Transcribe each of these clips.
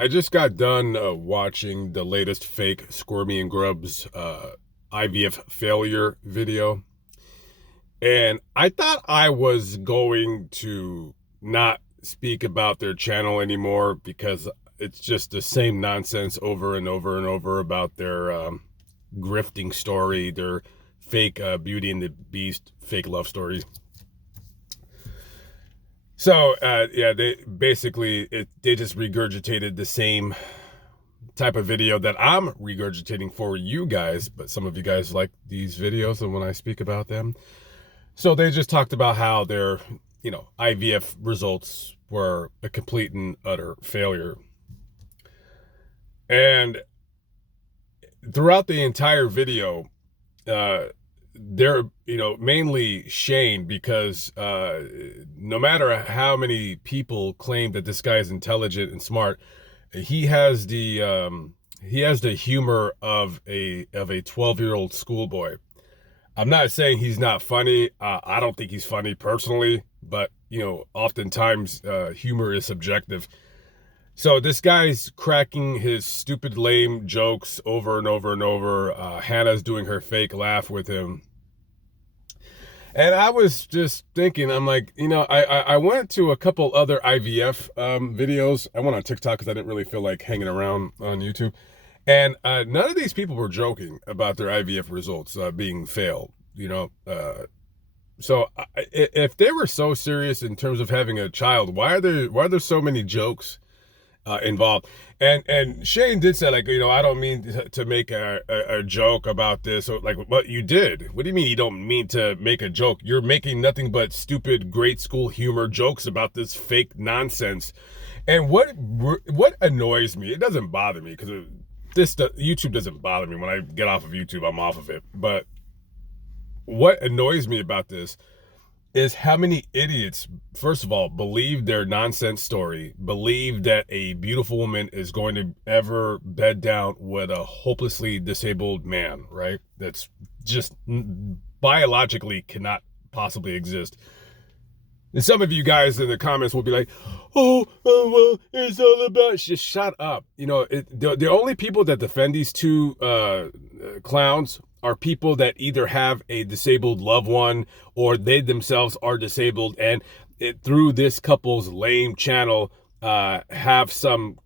I just got done watching the latest fake Squirmy and Grubs IVF failure video, and I thought I was going to not speak about their channel anymore because it's just the same nonsense over and over and over about their grifting story, their fake Beauty and the Beast fake love story. So yeah, they basically they just regurgitated the same type of video that I'm regurgitating for you guys, but some of you guys like these videos and when I speak about them. So they just talked about how their, IVF results were a complete and utter failure. And throughout the entire video, they're, mainly Shane, because no matter how many people claim that this guy is intelligent and smart, he has the humor of a 12-year-old schoolboy. I'm not saying he's not funny. I don't think he's funny personally, but oftentimes humor is subjective. So this guy's cracking his stupid, lame jokes over and over and over. Hannah's doing her fake laugh with him. And I was just thinking, I'm like, I went to a couple other IVF videos. I went on TikTok because I didn't really feel like hanging around on YouTube. And none of these people were joking about their IVF results being failed, So if they were so serious in terms of having a child, why are there so many jokes involved? And Shane did say, like, I don't mean to make a joke about this, or like, what you did. What do you mean you don't mean to make a joke? You're making nothing but stupid grade school humor jokes about this fake nonsense. And what annoys me, it doesn't bother me because YouTube doesn't bother me. When I get off of YouTube, I'm off of it. But what annoys me about this is how many idiots, first of all, believe their nonsense story, believe that a beautiful woman is going to ever bed down with a hopelessly disabled man, right? That's just biologically cannot possibly exist. And some of you guys in the comments will be like, well, it's all about, just shut up. The only people that defend these two clowns are people that either have a disabled loved one or they themselves are disabled, and through this couple's lame channel have some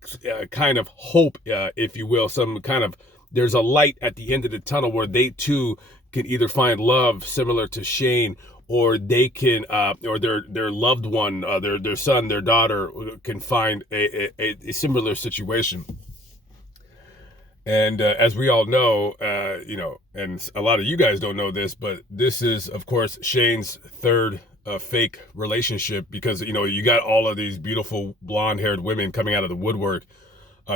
kind of hope, if you will, some kind of, there's a light at the end of the tunnel where they too can either find love similar to Shane, or they can, or their loved one, their son, their daughter can find a similar situation. And as we all know, and a lot of you guys don't know this, but this is, of course, Shane's third fake relationship, because, you got all of these beautiful blonde-haired women coming out of the woodwork,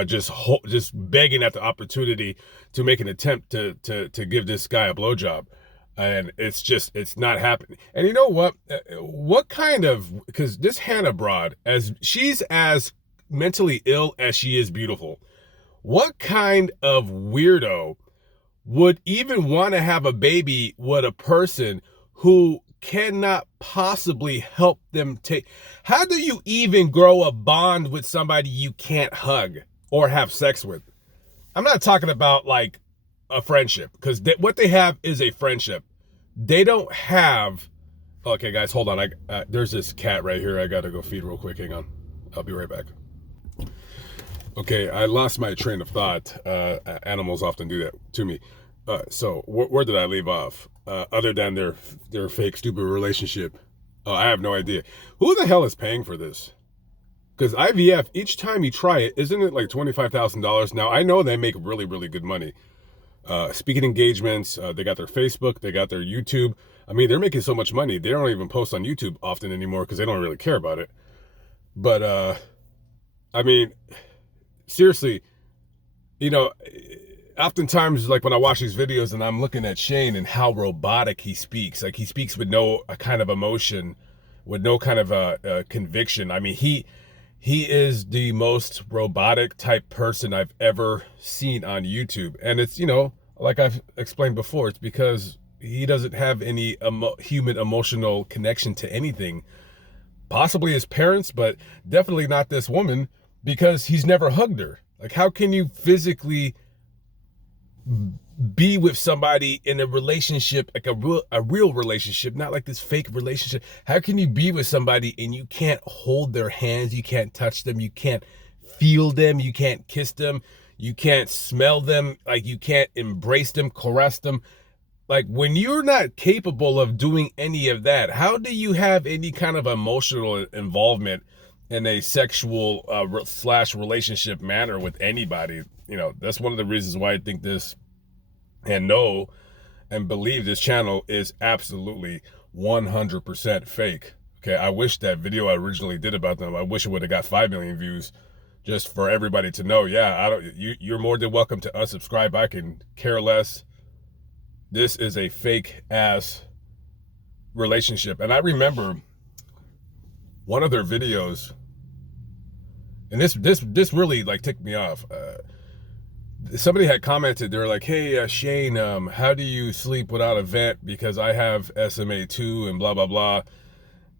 just begging at the opportunity to make an attempt to give this guy a blowjob. And it's not happening. And you know what? What kind of, because this Hannah broad, she's as mentally ill as she is beautiful. What kind of weirdo would even want to have a baby with a person who cannot possibly help them take? How do you even grow a bond with somebody you can't hug or have sex with? I'm not talking about like a friendship, because what they have is a friendship. They don't have, okay guys, hold on. There's this cat right here. I gotta go feed real quick. Hang on. I'll be right back. Okay, I lost my train of thought. Animals often do that to me. So where did I leave off? Other than their fake, stupid relationship. Oh, I have no idea. Who the hell is paying for this? Because IVF, each time you try it, isn't it like $25,000? Now, I know they make really, really good money. Speaking engagements, they got their Facebook, they got their YouTube. I mean, they're making so much money. They don't even post on YouTube often anymore because they don't really care about it. But, I mean, seriously, oftentimes, like when I watch these videos and I'm looking at Shane and how robotic he speaks, like he speaks with no kind of emotion, with no kind of conviction. I mean, he is the most robotic type person I've ever seen on YouTube. And it's, like I've explained before, it's because he doesn't have any human emotional connection to anything. Possibly his parents, but definitely not this woman. because he's never hugged her. Like, how can you physically be with somebody in a relationship, like a real relationship, not like this fake relationship? How can you be with somebody and you can't hold their hands, you can't touch them, you can't feel them, you can't kiss them, you can't smell them, like you can't embrace them, caress them? Like, when you're not capable of doing any of that, how do you have any kind of emotional involvement in a sexual slash relationship manner with anybody? That's one of the reasons why I think this and know and believe this channel is absolutely 100% fake. Okay, I wish that video I originally did about them, I wish it would have got 5 million views, just for everybody to know. Yeah, you're more than welcome to unsubscribe. I can care less. This is a fake ass relationship. And I remember one of their videos, and this really like ticked me off. Somebody had commented, they were like, hey, Shane, how do you sleep without a vent? Because I have SMA2 and blah, blah, blah.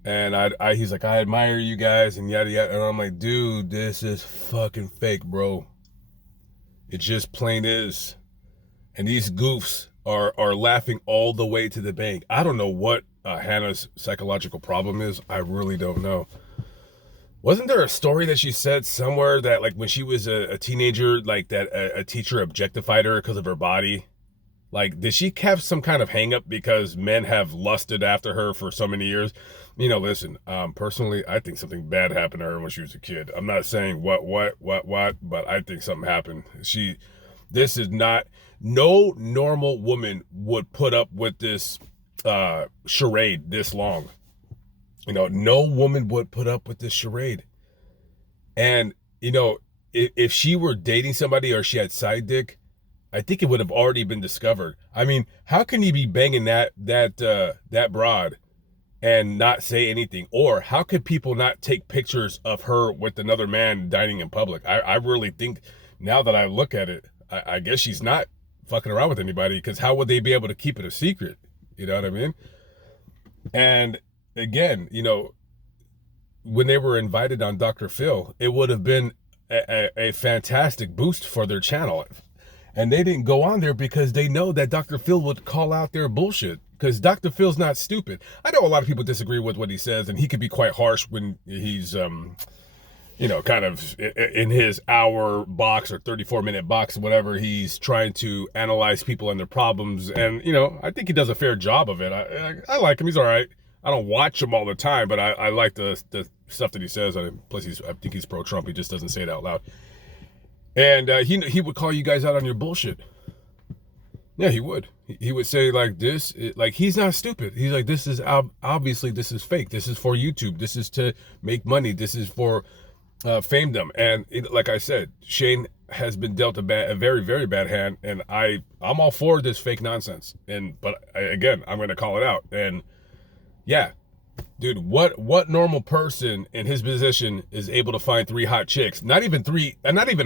And he's like, I admire you guys and yada, yada. And I'm like, dude, this is fucking fake, bro. It just plain is. And these goofs are laughing all the way to the bank. I don't know what Hannah's psychological problem is. I really don't know. Wasn't there a story that she said somewhere that, like, when she was a teenager, like, that a teacher objectified her because of her body? Like, did she have some kind of hang up because men have lusted after her for so many years? Listen, personally, I think something bad happened to her when she was a kid. I'm not saying what, but I think something happened. This is not, no normal woman would put up with this charade this long. No woman would put up with this charade. And, if she were dating somebody or she had side dick, I think it would have already been discovered. I mean, how can you be banging that broad and not say anything? Or how could people not take pictures of her with another man dining in public? I really think, now that I look at it, I guess she's not fucking around with anybody, because how would they be able to keep it a secret? You know what I mean? And again, when they were invited on Dr. Phil, it would have been a fantastic boost for their channel. And they didn't go on there because they know that Dr. Phil would call out their bullshit, because Dr. Phil's not stupid. I know a lot of people disagree with what he says, and he could be quite harsh when he's, kind of in his hour box or 34-minute box, whatever. He's trying to analyze people and their problems. And, I think he does a fair job of it. I like him. He's all right. I don't watch him all the time, but I like the stuff that he says. Plus, I think he's pro-Trump. He just doesn't say it out loud. And he would call you guys out on your bullshit. Yeah, he would. He would say, like, this, like, he's not stupid. He's like, this is obviously, this is fake. This is for YouTube. This is to make money. This is for famedom. And like I said, Shane has been dealt a very, very bad hand. And I'm all for this fake nonsense. But again, I'm going to call it out. And yeah, dude, what normal person in his position is able to find 3 hot chicks? Not even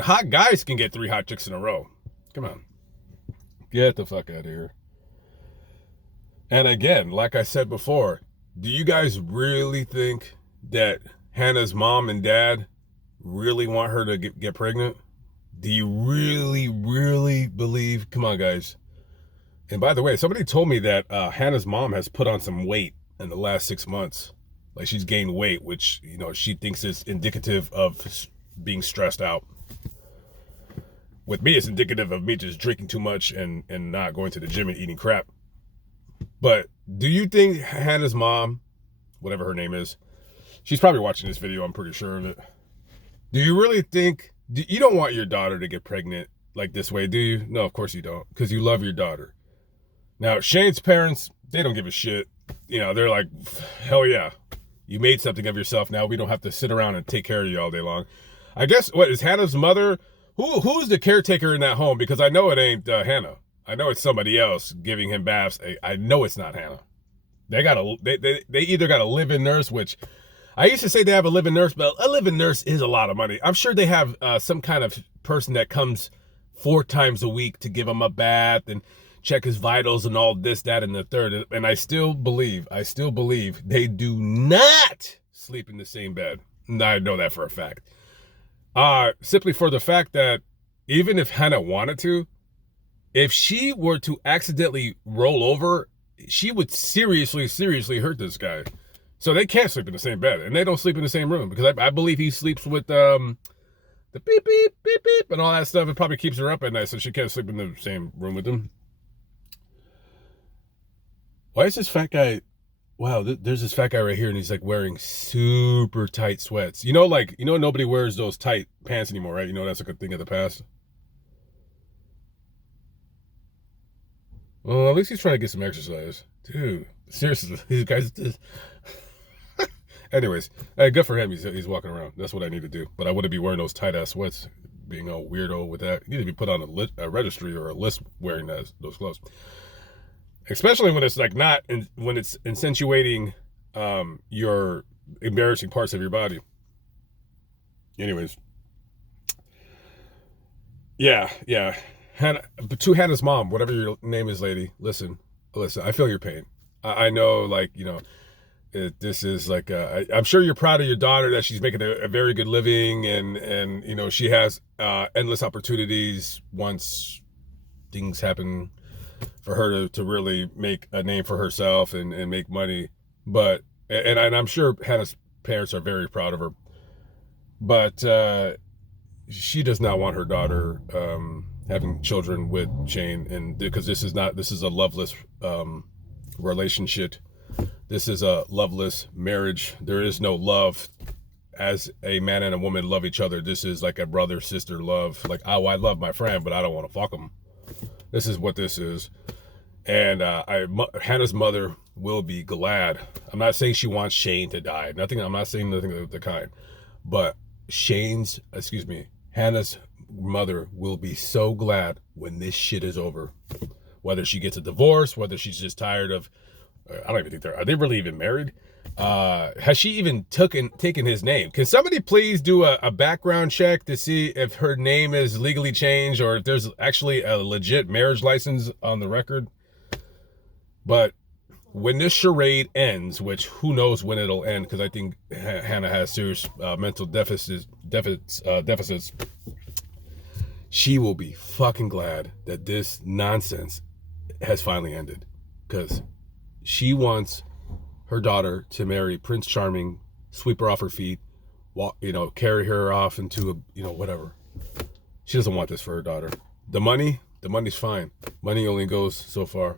hot guys can get 3 hot chicks in a row. Come on. Get the fuck out of here. And again, like I said before, do you guys really think that Hannah's mom and dad really want her to get pregnant? Do you really, really believe? Come on, guys. And by the way, somebody told me that Hannah's mom has put on some weight in the last 6 months. Like, she's gained weight, which, she thinks is indicative of being stressed out. With me, it's indicative of me just drinking too much and not going to the gym and eating crap. But do you think Hannah's mom, whatever her name is, she's probably watching this video, I'm pretty sure of it. Do you really think, you don't want your daughter to get pregnant like this way, do you? No, of course you don't, because you love your daughter. Now, Shane's parents, they don't give a shit. They're like, hell yeah, you made something of yourself. Now we don't have to sit around and take care of you all day long. I guess, what is Hannah's mother? Who's the caretaker in that home? Because I know it ain't Hannah. I know it's somebody else giving him baths. I know it's not Hannah. They either got a live-in nurse, which I used to say they have a live-in nurse, but a live-in nurse is a lot of money. I'm sure they have some kind of person that comes 4 times a week to give him a bath and check his vitals and all this, that, and the third. And I still believe they do not sleep in the same bed. I know that for a fact. Simply for the fact that even if Hannah wanted to, if she were to accidentally roll over, she would seriously, seriously hurt this guy. So they can't sleep in the same bed, and they don't sleep in the same room because I believe he sleeps with the beep beep beep beep and all that stuff. It probably keeps her up at night, so she can't sleep in the same room with him. Why is this fat guy? Wow, there's this fat guy right here, and he's like wearing super tight sweats. Like nobody wears those tight pants anymore, right? That's like a thing of the past. Well, at least he's trying to get some exercise, dude. Seriously, these guys. Anyways, good for him. He's walking around. That's what I need to do. But I wouldn't be wearing those tight ass sweats, being a weirdo with that. You need to be put on a registry or a list wearing those clothes. Especially when it's like not, when it's insinuating your embarrassing parts of your body. Anyways, yeah. Hannah, to Hannah's mom, whatever your name is, lady. Listen. I feel your pain. I know, like this is like I'm sure you're proud of your daughter that she's making a very good living, and she has endless opportunities once things happen for her to really make a name for herself and make money. But and I'm sure Hannah's parents are very proud of her, but she does not want her daughter having children with Shane, and because this is a loveless relationship. This is a loveless marriage. There is no love as a man and a woman love each other. This is like a brother-sister love. Like, oh, I love my friend, but I don't want to fuck him. This is what this is. And Hannah's mother will be glad. I'm not saying she wants Shane to die. I'm not saying nothing of the kind. But Hannah's mother will be so glad when this shit is over. Whether she gets a divorce, whether she's just tired of, I don't even think are they really even married? Has she even taken his name? Can somebody please do a background check to see if her name is legally changed or if there's actually a legit marriage license on the record? But when this charade ends, which who knows when it'll end, because I think Hannah has serious mental deficits, she will be fucking glad that this nonsense has finally ended, because she wants her daughter to marry Prince Charming, sweep her off her feet, carry her off into whatever. She doesn't want this for her daughter. The money's fine. Money only goes so far.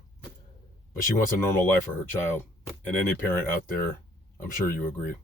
But she wants a normal life for her child. And any parent out there, I'm sure you agree.